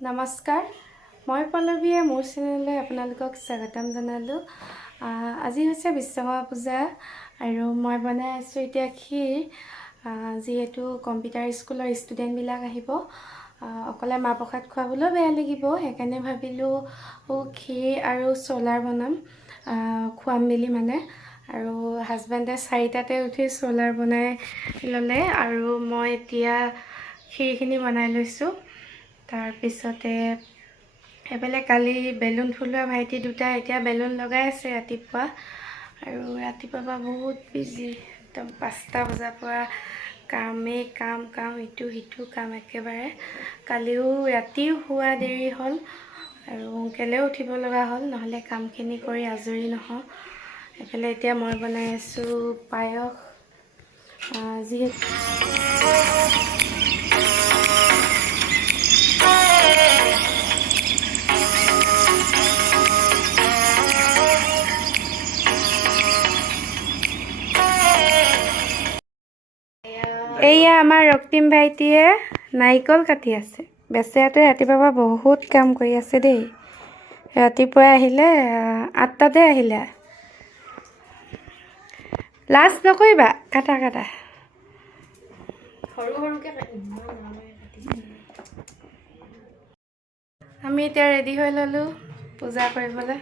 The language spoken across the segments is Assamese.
নমস্কাৰ, মই পল্লৱীয়ে মোৰ চেনেললৈ আপোনালোকক স্বাগতম জনালোঁ। আজি হৈছে বিশ্বকৰ্মা পূজা আৰু মই বনাই আছোঁ এতিয়া ক্ষীৰ। যিহেতু কম্পিউটাৰ স্কুলৰ ষ্টুডেণ্টবিলাক আহিব, অকলে মাহ প্ৰসাদ খুৱাবলৈও বেয়া লাগিব, সেইকাৰণে ভাবিলোঁ ক্ষীৰ আৰু চোলাৰ বনাম, খুৱাম বুলি মানে। আৰু হাজবেণ্ডে 4টাতে উঠি চোলাৰ বনাই ল'লে আৰু মই এতিয়া ক্ষীৰখিনি বনাই লৈছোঁ। তাৰপিছতে এইফালে কালি বেলুন ফুলোৱা ভাইটি দুটা এতিয়া বেলুন লগাই আছে ৰাতিপুৱা, আৰু ৰাতিপুৱাৰ পৰা বহুত বিজি, একদম 5টা বজাৰ পৰা কামেই কাম ইটো সিটো কাম একেবাৰে। কালিও ৰাতিও শোৱা দেৰি হ'ল আৰু সোনকালেও উঠিব লগা হ'ল, নহ'লে কামখিনি কৰি আজৰি নহওঁ। এইফালে এতিয়া মই বনাই আছোঁ পায়স। যিহেতু এয়া আমাৰ ৰক্তিম ভাইটিয়ে নাৰিকল কাটি আছে। বেচেৰাটোৱে ৰাতিপুৱাৰ পৰা বহুত কাম কৰি আছে দেই। ৰাতিপুৱা আহিলে 8টাতে আহিলে। লাজ নকৰিবা, কাটা সৰুকৈ আমি এতিয়া ৰেডি হৈ ল'লোঁ পূজা কৰিবলৈ।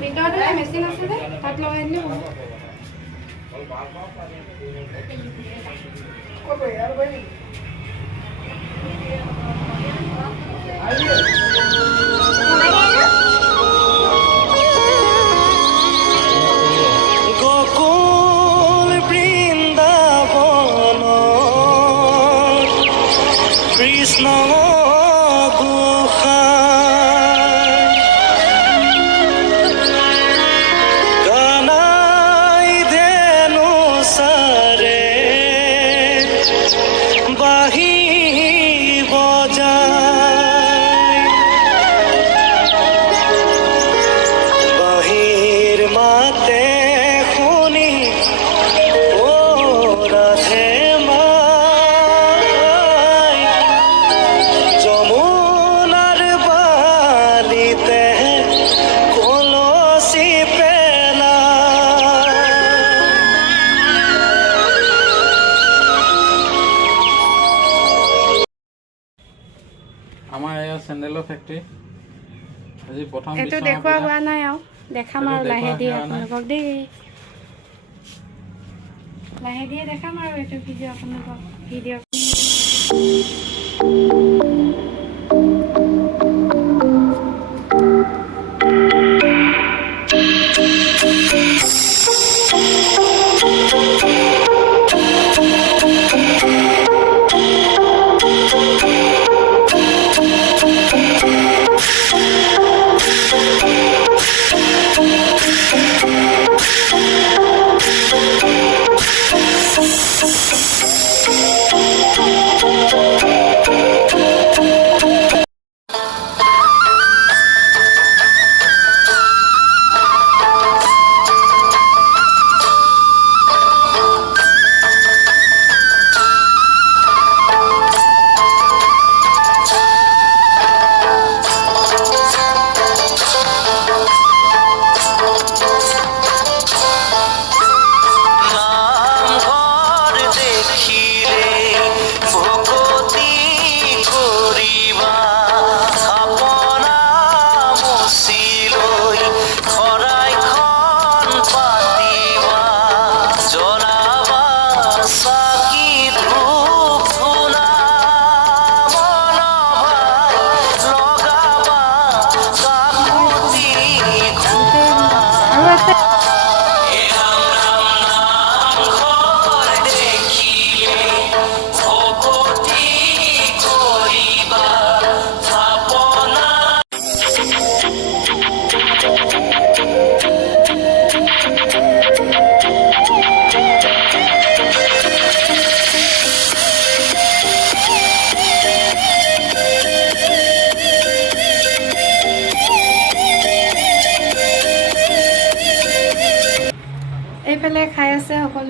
ভিতৰতে মেচিন আছে যে তাত লগাই দিলে হ'ব। গোকুল বৃন্দাবন কৃষ্ণ আমাৰ এয়া চেণ্ডেলৰ ফেক্টৰী। আজি প্ৰথম এইটো দেখুওৱা হোৱা নাই আৰু দেখাম আৰু লাহে দিয়ে আপোনালোকক দেই। লাহে দিয়ে দেখাম আৰু এইটো ভিডিঅ' আপোনালোকক ভিডিঅ'।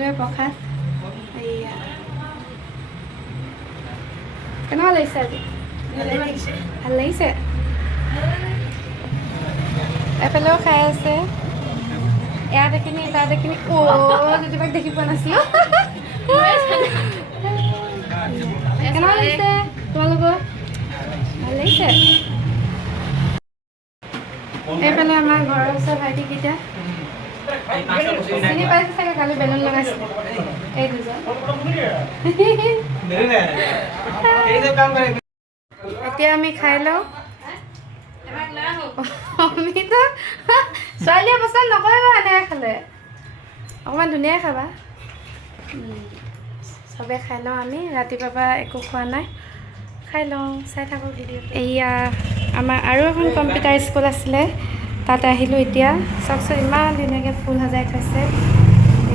সকলোৱে প্ৰসাদ এইয়া কেনেকুৱা লাগিছে আজি ভাল লাগিছে এফালেও খাই আছে ইয়াত এইখিনি তাত এইখিনি জ্যোতিবাক দেখি পোৱা নাছিলোঁ কেনেকুৱা লাগিছে তোমালোকৰ ভাল লাগিছে এইফালে আমাৰ ঘৰৰ ওচৰৰ ভাইটিকেইটা চিনি পাইছে চাগে কালি বেলুন লগাইছিলে এই দুজন এতিয়া আমি খাই লওঁ অমিতো ছোৱালীয়ে পচন্দ নকৰিব এনেকৈ খালে অকণমান ধুনীয়াই খাবা চবে খাই লওঁ আমি ৰাতিপুৱাৰ পৰা একো খোৱা নাই খাই লওঁ চাই থাকোঁ ভিডিঅ' এয়া আমাৰ আৰু এখন কম্পিউটাৰ স্কুল আছিলে তাত আহিলোঁ এতিয়া চাওকচোন ইমান ধুনীয়াকৈ ফুল সজাই থৈছে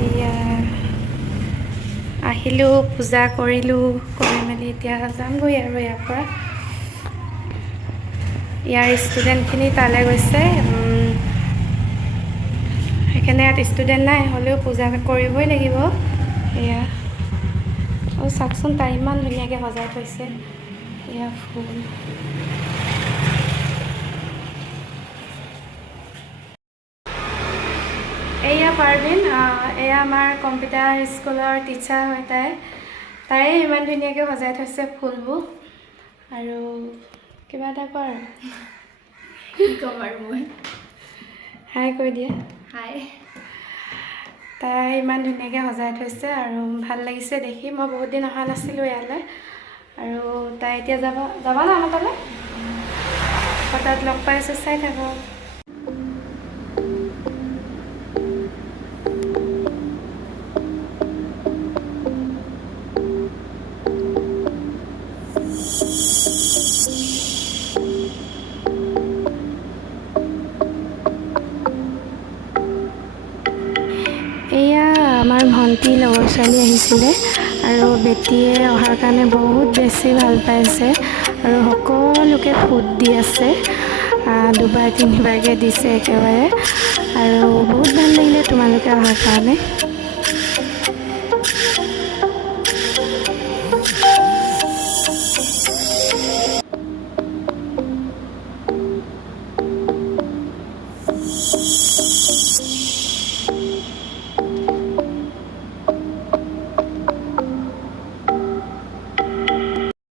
এয়া আহিলোঁ পূজা কৰিলোঁ কৰি মেলি এতিয়া যামগৈ আৰু ইয়াৰ পৰা ইয়াৰ ষ্টুডেণ্টখিনি তালৈ গৈছে সেইকাৰণে ইয়াত ষ্টুডেণ্ট নাই হ'লেও পূজা কৰিবই লাগিব এয়া আৰু চাওকচোন তাই ইমান ধুনীয়াকৈ সজাই থৈছে এয়া ফুল এয়া পাৰ্বিন এয়া আমাৰ কম্পিউটাৰ স্কুলৰ টিচাৰ হয় তাই ইমান ধুনীয়াকৈ সজাই থৈছে ফুলবোৰ আৰু কিবা এটা কৰ কি ক'ম আৰু মই হাই কৈ দিয়ে হাই তাই ইমান ধুনীয়াকৈ সজাই থৈছে আৰু ভাল লাগিছে দেখি মই বহুত দিন অহা নাছিলোঁ ইয়ালৈ আৰু তাই এতিয়া যাবা ন আমাৰ তালৈ তাত লগ পাইছোঁ চাই থাকক এয়া আমাৰ ভণ্টি লগৰ ছোৱালী আহিছিলে আৰু বেটীয়ে অহাৰ কাৰণে বহুত বেছি ভাল পাইছে আৰু সকলোকে ফুট দি আছে দুবাৰ তিনিবাৰকৈ দিছে একেবাৰে আৰু বহুত ভাল লাগিলে তোমালোকে অহাৰ কাৰণে